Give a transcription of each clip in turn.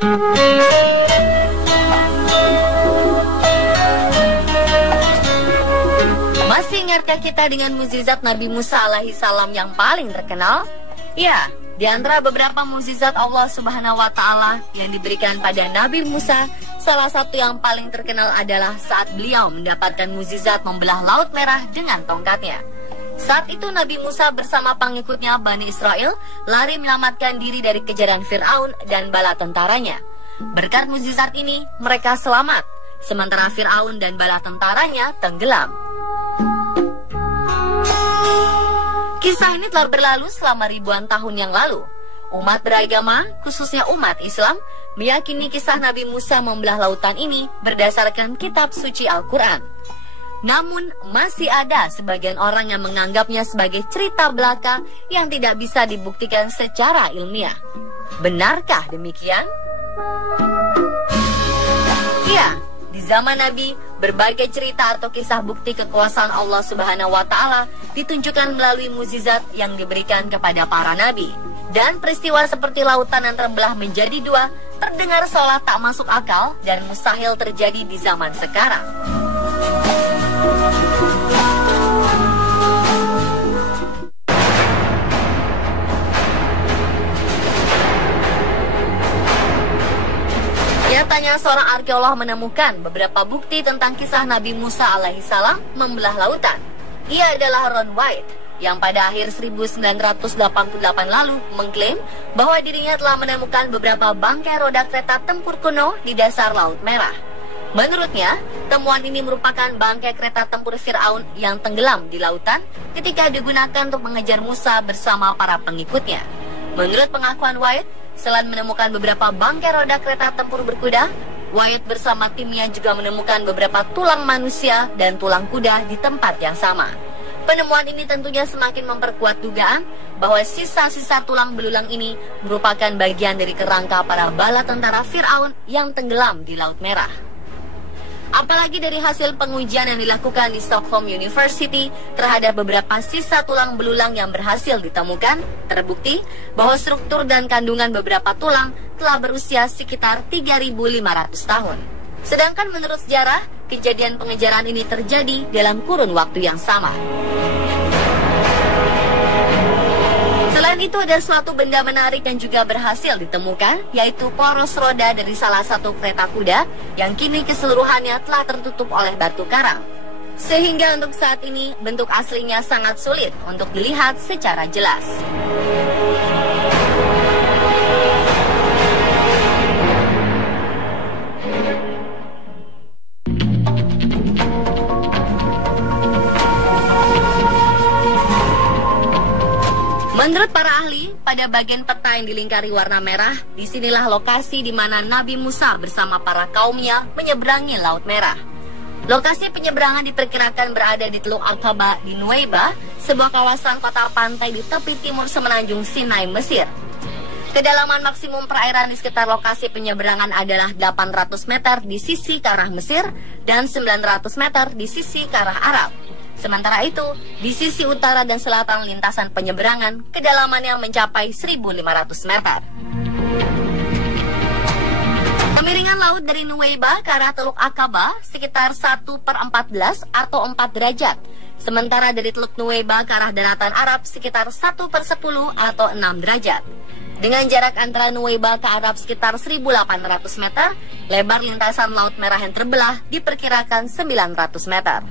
Masih ingatkah kita dengan mukjizat Nabi Musa alaihi salam yang paling terkenal? Ya, di antara beberapa mukjizat Allah Subhanahu wa taala yang diberikan pada Nabi Musa, salah satu yang paling terkenal adalah saat beliau mendapatkan mukjizat membelah Laut Merah dengan tongkatnya. Saat itu Nabi Musa bersama pengikutnya Bani Israel lari menyelamatkan diri dari kejaran Fir'aun dan bala tentaranya. Berkat mukjizat ini, mereka selamat, sementara Fir'aun dan bala tentaranya tenggelam. Kisah ini telah berlalu selama ribuan tahun yang lalu. Umat beragama, khususnya umat Islam, meyakini kisah Nabi Musa membelah lautan ini berdasarkan kitab suci Al-Quran. Namun, masih ada sebagian orang yang menganggapnya sebagai cerita belaka yang tidak bisa dibuktikan secara ilmiah. Benarkah demikian? Ya, di zaman Nabi, berbagai cerita atau kisah bukti kekuasaan Allah Subhanahu wa taala ditunjukkan melalui mukjizat yang diberikan kepada para nabi. Dan peristiwa seperti lautan yang terbelah menjadi dua terdengar seolah tak masuk akal dan mustahil terjadi di zaman sekarang. Nyatanya seorang arkeolog menemukan beberapa bukti tentang kisah Nabi Musa alaihi salam membelah lautan. Ia adalah Ron White, yang pada akhir 1988 lalu mengklaim bahwa dirinya telah menemukan beberapa bangkai roda kereta tempur kuno di dasar Laut Merah. Menurutnya, temuan ini merupakan bangkai kereta tempur Fir'aun yang tenggelam di lautan ketika digunakan untuk mengejar Musa bersama para pengikutnya. Menurut pengakuan White, selain menemukan beberapa bangkai roda kereta tempur berkuda, White bersama timnya juga menemukan beberapa tulang manusia dan tulang kuda di tempat yang sama. Penemuan ini tentunya semakin memperkuat dugaan bahwa sisa-sisa tulang belulang ini merupakan bagian dari kerangka para bala tentara Fir'aun yang tenggelam di Laut Merah. Apalagi dari hasil pengujian yang dilakukan di Stockholm University terhadap beberapa sisa tulang belulang yang berhasil ditemukan, terbukti bahwa struktur dan kandungan beberapa tulang telah berusia sekitar 3.500 tahun. Sedangkan menurut sejarah, kejadian pengejaran ini terjadi dalam kurun waktu yang sama. Selain itu, ada suatu benda menarik yang juga berhasil ditemukan, yaitu poros roda dari salah satu kereta kuda yang kini keseluruhannya telah tertutup oleh batu karang. Sehingga untuk saat ini, bentuk aslinya sangat sulit untuk dilihat secara jelas. Menurut para ahli, pada bagian peta yang dilingkari warna merah, disinilah lokasi di mana Nabi Musa bersama para kaumnya menyeberangi Laut Merah. Lokasi penyeberangan diperkirakan berada di Teluk Aqaba di Nuweiba, sebuah kawasan kota pantai di tepi timur semenanjung Sinai, Mesir. Kedalaman maksimum perairan di sekitar lokasi penyeberangan adalah 800 meter di sisi ke arah Mesir dan 900 meter di sisi ke arah Arab. Sementara itu, di sisi utara dan selatan lintasan penyeberangan, kedalamannya mencapai 1.500 meter. Kemiringan laut dari Nuweiba ke arah Teluk Aqaba sekitar 1/14 atau 4 derajat. Sementara dari Teluk Nuweiba ke arah daratan Arab sekitar 1/10 atau 6 derajat. Dengan jarak antara Nuweiba ke Arab sekitar 1.800 meter, lebar lintasan Laut Merah yang terbelah diperkirakan 900 meter.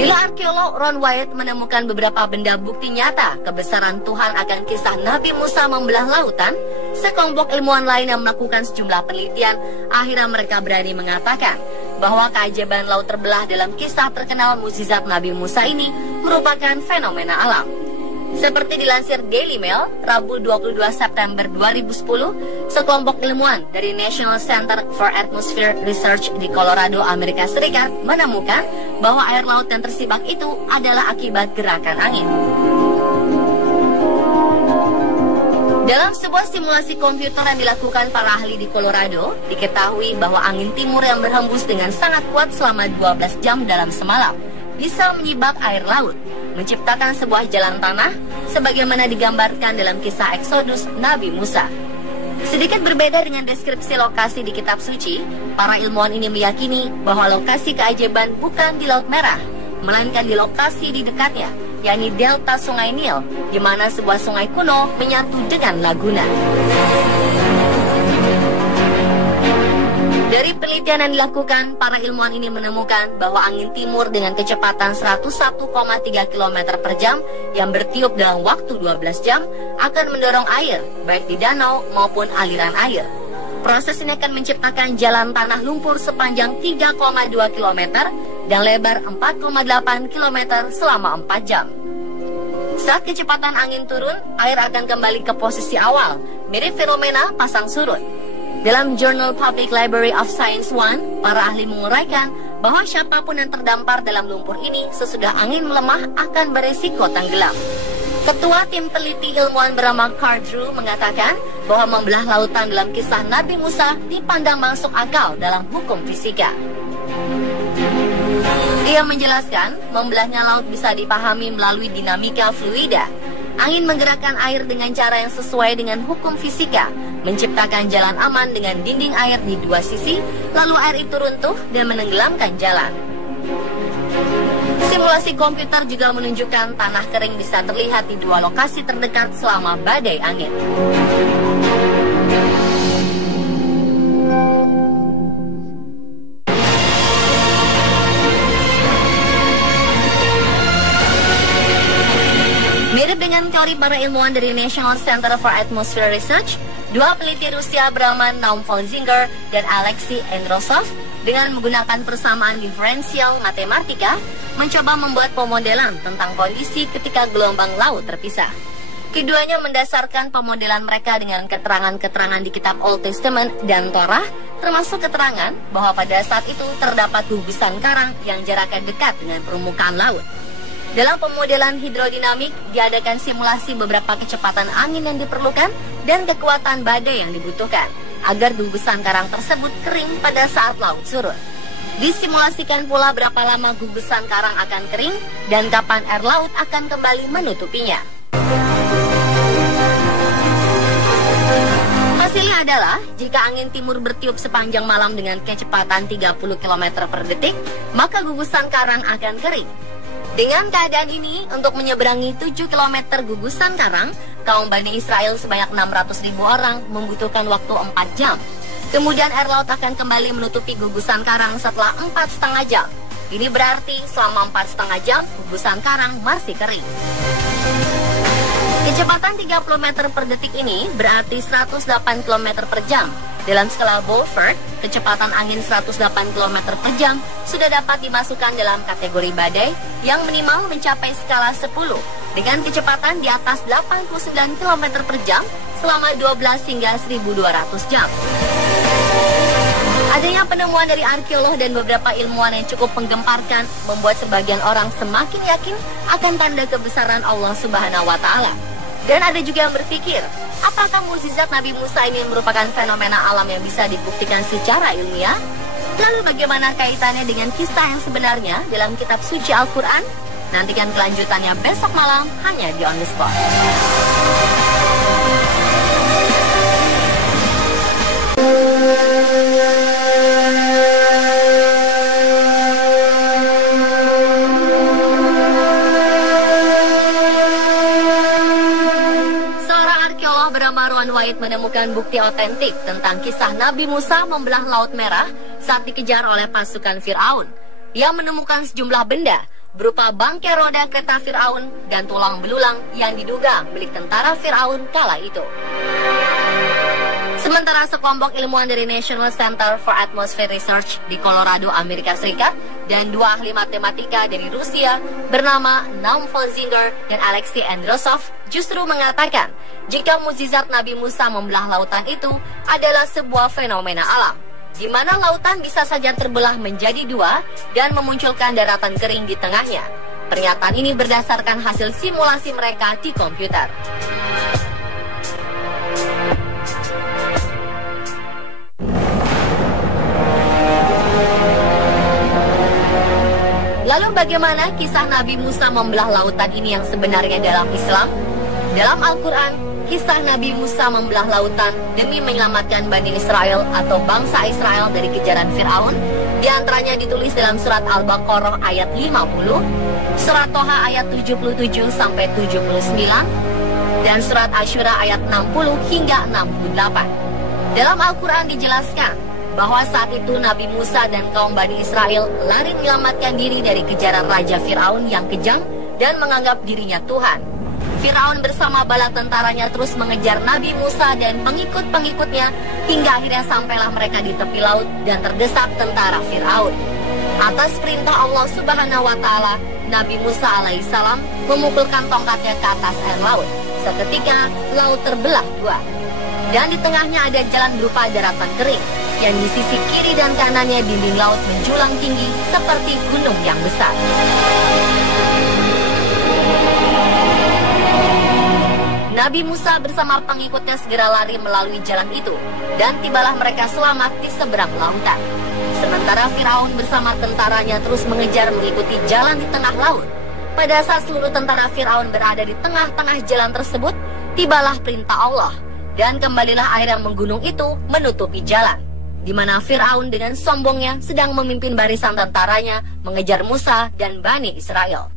Bila arkeolog Ron White menemukan beberapa benda bukti nyata kebesaran Tuhan akan kisah Nabi Musa membelah lautan, sekelompok ilmuwan lain yang melakukan sejumlah penelitian, akhirnya mereka berani mengatakan bahwa keajaiban laut terbelah dalam kisah terkenal mukjizat Nabi Musa ini merupakan fenomena alam. Seperti dilansir Daily Mail, Rabu 22 September 2010, sekelompok ilmuwan dari National Center for Atmospheric Research di Colorado, Amerika Serikat menemukan bahwa air laut yang tersibak itu adalah akibat gerakan angin. Dalam sebuah simulasi komputer yang dilakukan para ahli di Colorado, diketahui bahwa angin timur yang berhembus dengan sangat kuat selama 12 jam dalam semalam bisa menyibak air laut, menciptakan sebuah jalan tanah sebagaimana digambarkan dalam kisah Exodus Nabi Musa. Sedikit berbeda dengan deskripsi lokasi di kitab suci, para ilmuwan ini meyakini bahwa lokasi keajaiban bukan di Laut Merah, melainkan di lokasi di dekatnya, yakni delta Sungai Nil, di mana sebuah sungai kuno menyatu dengan laguna. Dari penelitian yang dilakukan, para ilmuwan ini menemukan bahwa angin timur dengan kecepatan 101,3 km per jam yang bertiup dalam waktu 12 jam akan mendorong air, baik di danau maupun aliran air. Proses ini akan menciptakan jalan tanah lumpur sepanjang 3,2 km dan lebar 4,8 km selama 4 jam. Saat kecepatan angin turun, air akan kembali ke posisi awal, mirip fenomena pasang surut. Dalam Journal Public Library of Science 1, para ahli menguraikan bahwa siapapun yang terdampar dalam lumpur ini sesudah angin melemah akan beresiko tenggelam. Ketua tim peneliti ilmuwan bernama Carl Drew mengatakan bahwa membelah lautan dalam kisah Nabi Musa dipandang masuk akal dalam hukum fisika. Dia menjelaskan, membelahnya laut bisa dipahami melalui dinamika fluida. Angin menggerakkan air dengan cara yang sesuai dengan hukum fisika, menciptakan jalan aman dengan dinding air di dua sisi, lalu air itu runtuh dan menenggelamkan jalan. Simulasi komputer juga menunjukkan tanah kering bisa terlihat di dua lokasi terdekat selama badai angin. Mirip dengan teori para ilmuwan dari National Center for Atmospheric Research, dua peneliti Rusia bernama Naum Folzinger dan Alexei Androsov dengan menggunakan persamaan diferensial matematika mencoba membuat pemodelan tentang kondisi ketika gelombang laut terpisah. Keduanya mendasarkan pemodelan mereka dengan keterangan-keterangan di kitab Old Testament dan Torah, termasuk keterangan bahwa pada saat itu terdapat gugusan karang yang jaraknya dekat dengan permukaan laut. Dalam pemodelan hidrodinamik, diadakan simulasi beberapa kecepatan angin yang diperlukan dan kekuatan badai yang dibutuhkan agar gugusan karang tersebut kering pada saat laut surut. Disimulasikan pula berapa lama gugusan karang akan kering dan kapan air laut akan kembali menutupinya. Hasilnya adalah, jika angin timur bertiup sepanjang malam dengan kecepatan 30 km per detik, maka gugusan karang akan kering. Dengan keadaan ini, untuk menyeberangi 7 km gugusan karang, kaum Bani Israel sebanyak 600.000 orang membutuhkan waktu 4 jam. Kemudian air laut akan kembali menutupi gugusan karang setelah 4,5 jam. Ini berarti selama 4,5 jam, gugusan karang masih kering. Kecepatan 30 meter per detik ini berarti 108 km per jam. Dalam skala Beaufort, kecepatan angin 108 km per jam sudah dapat dimasukkan dalam kategori badai yang minimal mencapai skala 10 dengan kecepatan di atas 89 km per jam selama 12 hingga 1200 jam. Adanya penemuan dari arkeolog dan beberapa ilmuwan yang cukup menggemparkan membuat sebagian orang semakin yakin akan tanda kebesaran Allah Subhanahu wa Ta'ala. Dan ada juga yang berpikir, apakah mukjizat Nabi Musa ini merupakan fenomena alam yang bisa dibuktikan secara ilmiah? Lalu bagaimana kaitannya dengan kisah yang sebenarnya dalam kitab suci Al-Quran? Nantikan kelanjutannya besok malam hanya di On The Spot. Ron White menemukan bukti otentik tentang kisah Nabi Musa membelah Laut Merah saat dikejar oleh pasukan Firaun. Ia menemukan sejumlah benda berupa bangkai roda kereta Firaun dan tulang belulang yang diduga milik tentara Firaun kala itu. Sementara sekelompok ilmuwan dari National Center for Atmospheric Research di Colorado, Amerika Serikat, dan dua ahli matematika dari Rusia bernama Naum Folzinger dan Alexei Androsov justru mengatakan jika mukjizat Nabi Musa membelah lautan itu adalah sebuah fenomena alam, di mana lautan bisa saja terbelah menjadi dua dan memunculkan daratan kering di tengahnya. Pernyataan ini berdasarkan hasil simulasi mereka di komputer. Lalu bagaimana kisah Nabi Musa membelah lautan ini yang sebenarnya dalam Islam? Dalam Al-Quran, kisah Nabi Musa membelah lautan demi menyelamatkan Bani Israel atau bangsa Israel dari kejaran Fir'aun, di antaranya ditulis dalam surat Al-Baqarah ayat 50, surat Toha ayat 77-79, dan surat Asyura ayat 60 hingga 68. Dalam Al-Quran dijelaskan bahwa saat itu Nabi Musa dan kaum Bani Israel lari menyelamatkan diri dari kejaran Raja Fir'aun yang kejam dan menganggap dirinya Tuhan. Fir'aun bersama bala tentaranya terus mengejar Nabi Musa dan pengikut-pengikutnya hingga akhirnya sampailah mereka di tepi laut dan terdesak tentara Fir'aun. Atas perintah Allah Subhanahu wa Ta'ala, Nabi Musa alaihissalam memukulkan tongkatnya ke atas air laut. Seketika laut terbelah dua, dan di tengahnya ada jalan berupa daratan kering, yang di sisi kiri dan kanannya dinding laut menjulang tinggi seperti gunung yang besar. Nabi Musa bersama pengikutnya segera lari melalui jalan itu, dan tibalah mereka selamat di seberang lautan. Sementara Fir'aun bersama tentaranya terus mengejar mengikuti jalan di tengah laut. Pada saat seluruh tentara Fir'aun berada di tengah-tengah jalan tersebut, tibalah perintah Allah, dan kembalilah air yang menggunung itu menutupi jalan, di mana Fir'aun dengan sombongnya sedang memimpin barisan tentaranya mengejar Musa dan Bani Israel.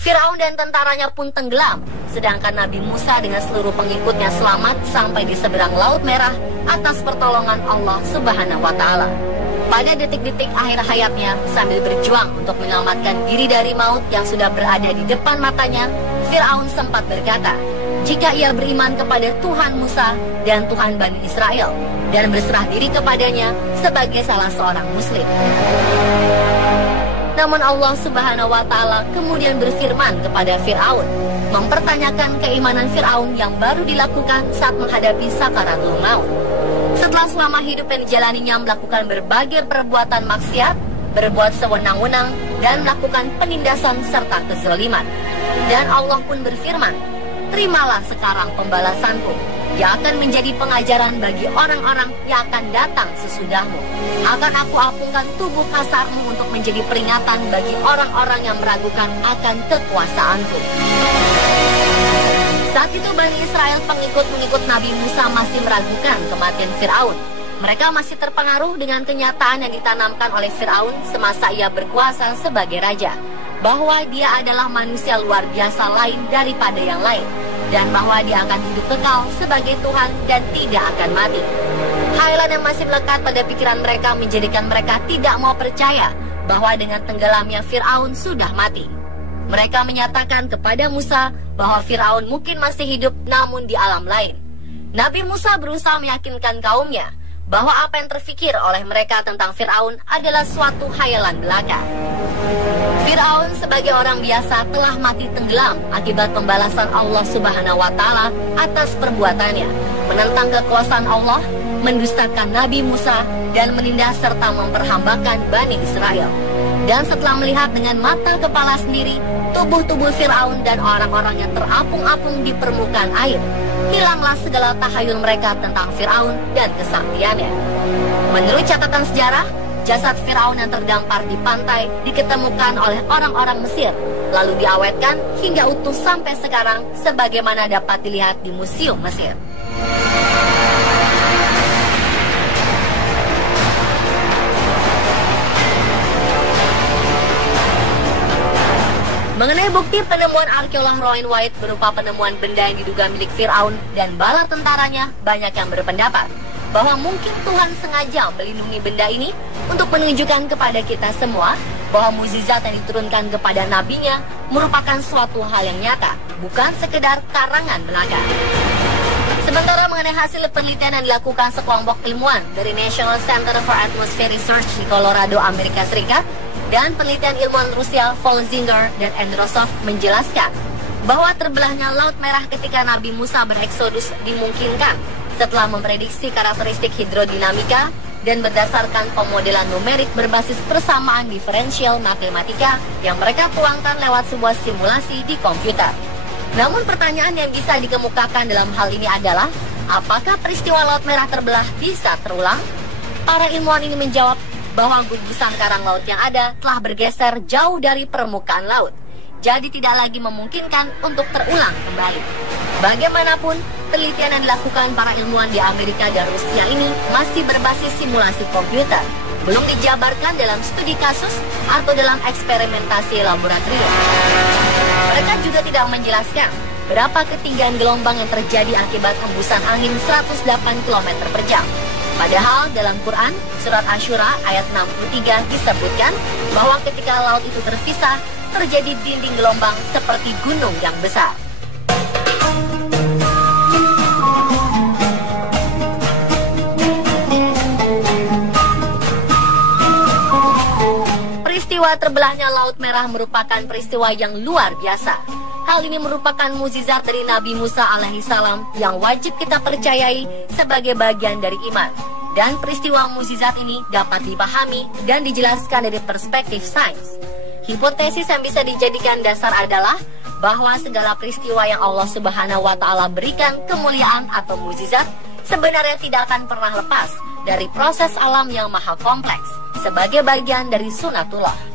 Fir'aun dan tentaranya pun tenggelam, sedangkan Nabi Musa dengan seluruh pengikutnya selamat sampai di seberang Laut Merah atas pertolongan Allah Subhanahu wa Ta'ala. Pada detik-detik akhir hayatnya, sambil berjuang untuk menyelamatkan diri dari maut yang sudah berada di depan matanya, Fir'aun sempat berkata, jika ia beriman kepada Tuhan Musa dan Tuhan Bani Israel, dan berserah diri kepadanya sebagai salah seorang muslim. Namun Allah Subhanahu wa Ta'ala kemudian berfirman kepada Fir'aun, mempertanyakan keimanan Fir'aun yang baru dilakukan saat menghadapi sakaratul maut. Setelah selama hidup yang dijalaninya melakukan berbagai perbuatan maksiat, berbuat sewenang-wenang, dan melakukan penindasan serta kezaliman. Dan Allah pun berfirman, terimalah sekarang pembalasanku, yang akan menjadi pengajaran bagi orang-orang yang akan datang sesudahmu. Akan aku apungkan tubuh kasarmu untuk menjadi peringatan bagi orang-orang yang meragukan akan kekuasaanku. Saat itu Bani Israel, pengikut-pengikut Nabi Musa, masih meragukan kematian Fir'aun. Mereka masih terpengaruh dengan kenyataan yang ditanamkan oleh Fir'aun semasa ia berkuasa sebagai raja, bahwa dia adalah manusia luar biasa lain daripada yang lain, dan bahwa dia akan hidup kekal sebagai Tuhan dan tidak akan mati. Hal yang masih melekat pada pikiran mereka menjadikan mereka tidak mau percaya bahwa dengan tenggelamnya Fir'aun sudah mati. Mereka menyatakan kepada Musa bahwa Fir'aun mungkin masih hidup namun di alam lain. Nabi Musa berusaha meyakinkan kaumnya bahwa apa yang terfikir oleh mereka tentang Fir'aun adalah suatu khayalan belaka. Fir'aun sebagai orang biasa telah mati tenggelam akibat pembalasan Allah Subhanahu wa Ta'ala atas perbuatannya, menentang kekuasaan Allah, mendustakan Nabi Musa, dan menindas serta memperhambakan Bani Israel. Dan setelah melihat dengan mata kepala sendiri tubuh-tubuh Fir'aun dan orang-orang yang terapung-apung di permukaan air, hilanglah segala tahayul mereka tentang Fir'aun dan kesaktiannya. Menurut catatan sejarah, jasad Fir'aun yang terdampar di pantai diketemukan oleh orang-orang Mesir, lalu diawetkan hingga utuh sampai sekarang sebagaimana dapat dilihat di Museum Mesir. Mengenai bukti penemuan arkeolog Rowan White berupa penemuan benda yang diduga milik Fir'aun dan bala tentaranya, banyak yang berpendapat bahwa mungkin Tuhan sengaja melindungi benda ini untuk menunjukkan kepada kita semua bahwa mukjizat yang diturunkan kepada nabinya merupakan suatu hal yang nyata, bukan sekedar karangan belaka. Sementara mengenai hasil penelitian yang dilakukan sekelompok ilmuwan dari National Center for Atmospheric Research di Colorado, Amerika Serikat, dan penelitian ilmuwan Rusia Folzinger dan Androsov menjelaskan bahwa terbelahnya Laut Merah ketika Nabi Musa bereksodus dimungkinkan setelah memprediksi karakteristik hidrodinamika dan berdasarkan pemodelan numerik berbasis persamaan diferensial matematika yang mereka tuangkan lewat sebuah simulasi di komputer. Namun pertanyaan yang bisa dikemukakan dalam hal ini adalah, Apakah peristiwa Laut Merah terbelah bisa terulang? Para ilmuwan ini menjawab bahwa gugusan karang laut yang ada telah bergeser jauh dari permukaan laut, jadi tidak lagi memungkinkan untuk terulang kembali. Bagaimanapun, penelitian yang dilakukan para ilmuwan di Amerika dan Rusia ini masih berbasis simulasi komputer, belum dijabarkan dalam studi kasus atau dalam eksperimentasi laboratorium. Mereka juga tidak menjelaskan berapa ketinggian gelombang yang terjadi akibat hembusan angin 108 km per jam. Padahal dalam Quran, surat Asy-Syura ayat 63 disebutkan bahwa ketika laut itu terpisah, terjadi dinding gelombang seperti gunung yang besar. Peristiwa terbelahnya Laut Merah merupakan peristiwa yang luar biasa. Hal ini merupakan mukjizat dari Nabi Musa alaihissalam yang wajib kita percayai sebagai bagian dari iman. Dan peristiwa mukjizat ini dapat dipahami dan dijelaskan dari perspektif sains. Hipotesis yang bisa dijadikan dasar adalah bahwa segala peristiwa yang Allah Subhanahu wa Ta'ala berikan kemuliaan atau mukjizat sebenarnya tidak akan pernah lepas dari proses alam yang maha kompleks sebagai bagian dari sunatullah.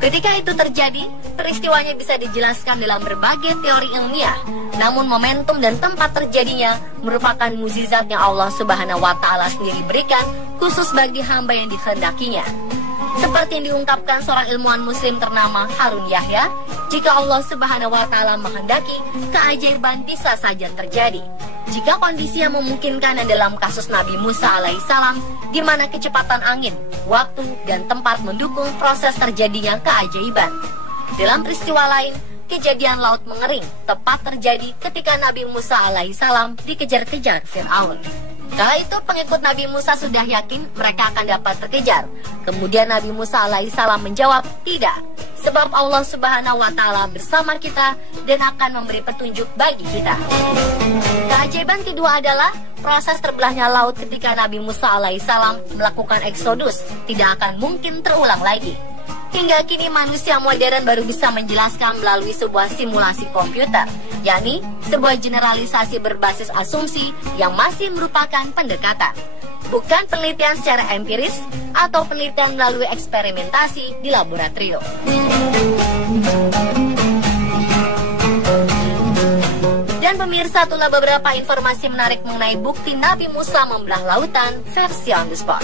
Ketika itu terjadi, peristiwanya bisa dijelaskan dalam berbagai teori ilmiah. Namun momentum dan tempat terjadinya merupakan mukjizat yang Allah Subhanahu wa Ta'ala sendiri berikan khusus bagi hamba yang dikehendakinya. Seperti yang diungkapkan seorang ilmuwan muslim ternama Harun Yahya, jika Allah Subhanahu wa Ta'ala menghendaki, keajaiban bisa saja terjadi. Jika kondisi yang memungkinkan dalam kasus Nabi Musa alaihissalam, di mana kecepatan angin, waktu, dan tempat mendukung proses terjadinya keajaiban. Dalam peristiwa lain, kejadian laut mengering tepat terjadi ketika Nabi Musa alaihissalam dikejar-kejar Fir'aun. Kala itu pengikut Nabi Musa sudah yakin mereka akan dapat terkejar. Kemudian Nabi Musa alaihissalam menjawab, tidak, sebab Allah Subhanahu wa Ta'ala bersama kita dan akan memberi petunjuk bagi kita. Keajaiban kedua adalah proses terbelahnya laut ketika Nabi Musa alaihissalam melakukan eksodus tidak akan mungkin terulang lagi. Hingga kini manusia modern baru bisa menjelaskan melalui sebuah simulasi komputer, yakni sebuah generalisasi berbasis asumsi yang masih merupakan pendekatan, bukan penelitian secara empiris atau penelitian melalui eksperimentasi di laboratorium. Dan pemirsa, itulah beberapa informasi menarik mengenai bukti Nabi Musa membelah lautan versi on the spot.